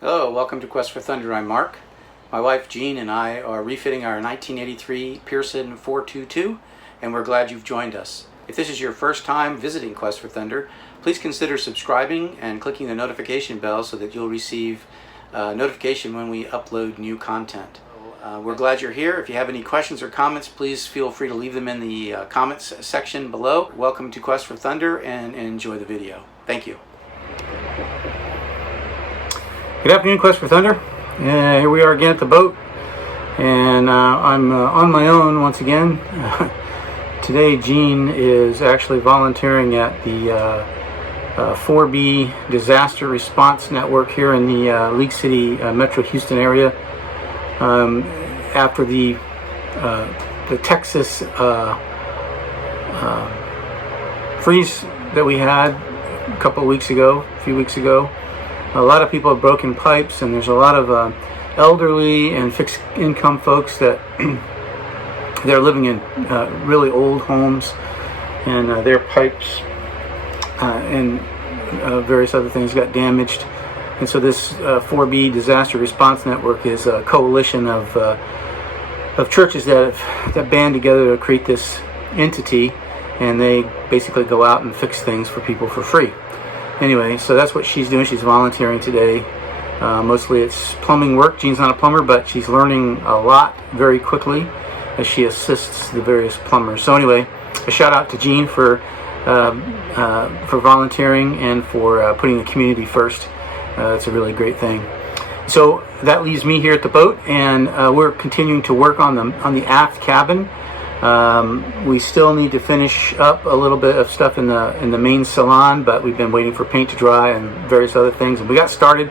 Hello, welcome to Quest for Thunder. I'm Mark. My wife Jean and I are refitting our 1983 Pearson 422, and we're glad you've joined us. If this is your first time visiting Quest for Thunder, please consider subscribing and clicking the notification bell so that you'll receive notification when we upload new content. We're glad you're here. If you have any questions or comments, please feel free to leave them in the comments section below. Welcome to Quest for Thunder and enjoy the video. Thank you. Good afternoon, Quest for Thunder. Here we are again at the boat, and I'm on my own once again. Today Jean is actually volunteering at the 4B Disaster Response Network here in the League City, Metro Houston area. After the Texas freeze that we had a few weeks ago, a lot of people have broken pipes, and there's a lot of elderly and fixed income folks that they're living in really old homes, and their pipes and various other things got damaged. And so this 4B Disaster Response Network is a coalition of churches that band together to create this entity, and they basically go out and fix things for people for free. Anyway, so that's what she's doing. She's volunteering today. Mostly it's plumbing work. Jean's not a plumber, but she's learning a lot very quickly as she assists the various plumbers. So anyway, a shout out to Jean for volunteering and for putting the community first. It's a really great thing. So that leaves me here at the boat, and we're continuing to work on the aft cabin. We still need to finish up a little bit of stuff in the main salon, but we've been waiting for paint to dry and various other things. And we got started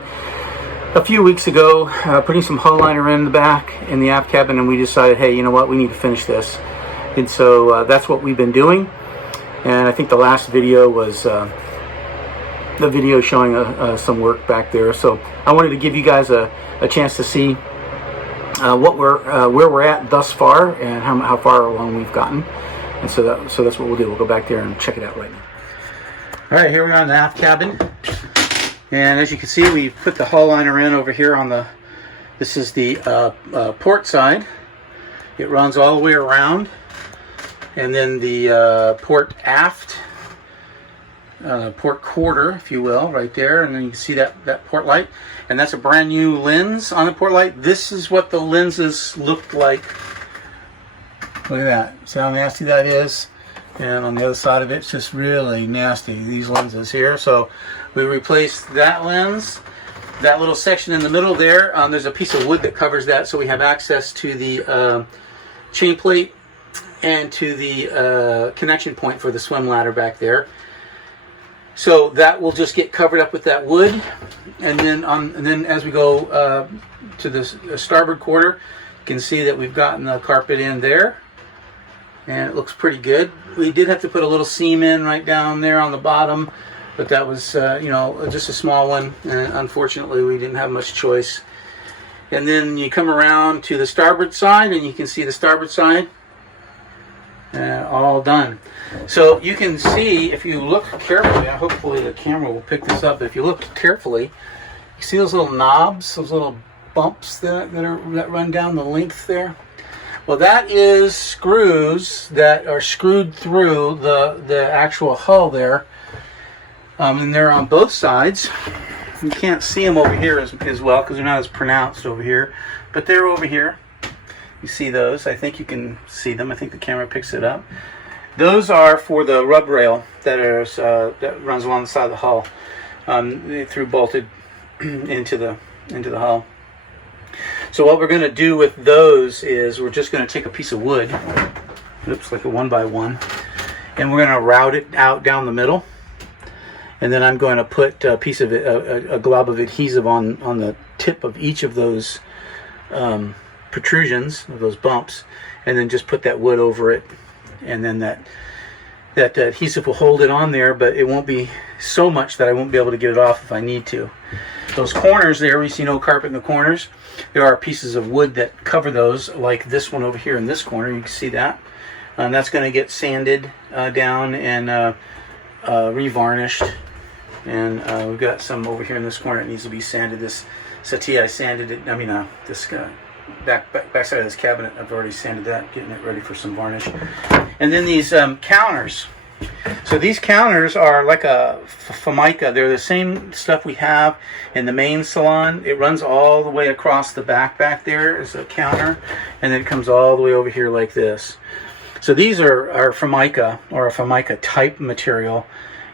a few weeks ago putting some hull liner in the back in the aft cabin, and we decided, hey, you know what, we need to finish this. And so that's what we've been doing. And I think the last video was the video showing some work back there. So I wanted to give you guys a chance to see where we're at thus far, and how far along we've gotten. And so that's what we'll do. We'll go back there and check it out right now. All right, here we are in the aft cabin, and as you can see, we put the hull liner in over here on this is the port side. It runs all the way around, and then the port aft, port quarter, if you will, right there, and then you can see that port light, and that's a brand new lens on the port light. This is what the lenses look like. Look at that. See how nasty that is? And on the other side of it, it's just really nasty, these lenses here. So we replaced that lens. That little section in the middle there, there's a piece of wood that covers that, so we have access to the chain plate and to the connection point for the swim ladder back there. So that will just get covered up with that wood, and then as we go to the starboard quarter, you can see that we've gotten the carpet in there, and it looks pretty good. We did have to put a little seam in right down there on the bottom, but that was just a small one, and unfortunately we didn't have much choice. And then you come around to the starboard side, and you can see the starboard side all done. So you can see, if you look carefully, hopefully the camera will pick this up, but if you look carefully, you see those little knobs, those little bumps that run down the length there? Well, that is screws that are screwed through the actual hull there, and they're on both sides. You can't see them over here as well because they're not as pronounced over here, but they're over here. You see those? I think you can see them. I think the camera picks it up. Those are for the rub rail that runs along the side of the hull, through bolted into the hull. So what we're going to do with those is we're just going to take a piece of wood, oops, like a 1x1, and we're going to route it out down the middle. And then I'm going to put a piece of a glob of adhesive on the tip of each of those protrusions, of those bumps, and then just put that wood over it, and then that adhesive will hold it on there, but it won't be so much that I won't be able to get it off if I need to. Those corners there, we see no carpet in the corners. There are pieces of wood that cover those, like this one over here in this corner. You can see that. That's going to get sanded down and revarnished. And we've got some over here in this corner that needs to be sanded. This settee, I sanded it. I mean, this back side of this cabinet, I've already sanded that, getting it ready for some varnish. And then these counters. So these counters are like a Formica. They're the same stuff we have in the main salon. It runs all the way across the back there is a counter, and then it comes all the way over here like this. So these are Formica, or a Formica type material.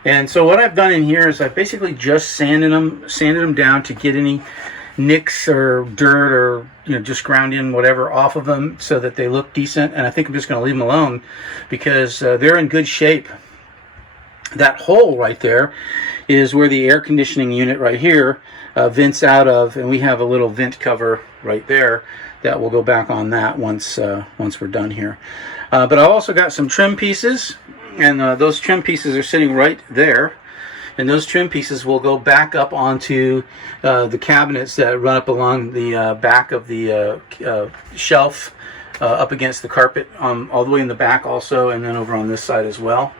And so what I've done in here is I've basically just sanded them down to get any nicks or dirt or just ground in whatever off of them so that they look decent. And I think I'm just going to leave them alone because they're in good shape. That hole right there is where the air conditioning unit right here vents out of, and we have a little vent cover right there that will go back on that once we're done here. But I also got some trim pieces, and those trim pieces are sitting right there. And those trim pieces will go back up onto the cabinets that run up along the back of the shelf, up against the carpet, all the way in the back also, and then over on this side as well.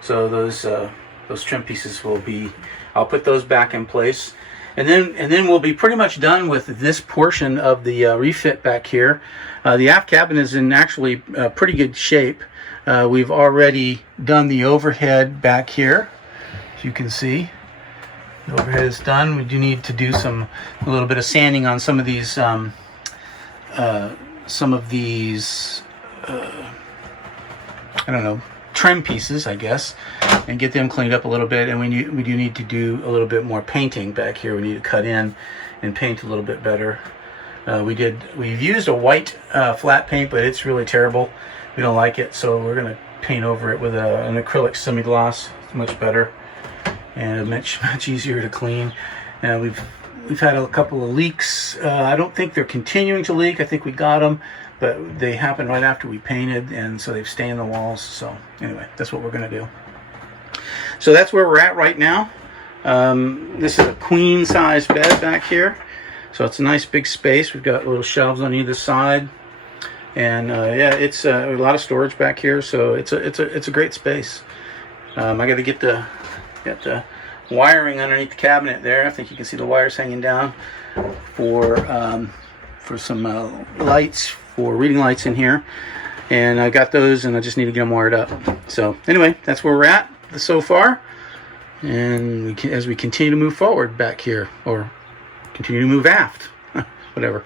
So those trim pieces will be, I'll put those back in place. And then we'll be pretty much done with this portion of the refit back here. The aft cabin is in actually pretty good shape. We've already done the overhead back here. You can see the overhead is done. We do need to do a little bit of sanding on some of these I don't know, trim pieces, I guess, and get them cleaned up a little bit. And we do need to do a little bit more painting back here. We need to cut in and paint a little bit better. We've used a white flat paint, but it's really terrible. We don't like it, so we're gonna paint over it with an acrylic semi-gloss. It's much better and much easier to clean. And we've had a couple of leaks. I don't think they're continuing to leak. I think we got them, but they happened right after we painted, and so they've stained the walls. So anyway, that's what we're going to do. So that's where we're at right now. This is a queen size bed back here, so it's a nice big space. We've got little shelves on either side, and yeah, it's a lot of storage back here. So it's a great space. I got to get the wiring underneath the cabinet there. I think you can see the wires hanging down for some lights, for reading lights in here. And I got those, and I just need to get them wired up. So anyway, that's where we're at so far. And as we continue to move forward back here, or continue to move aft, whatever.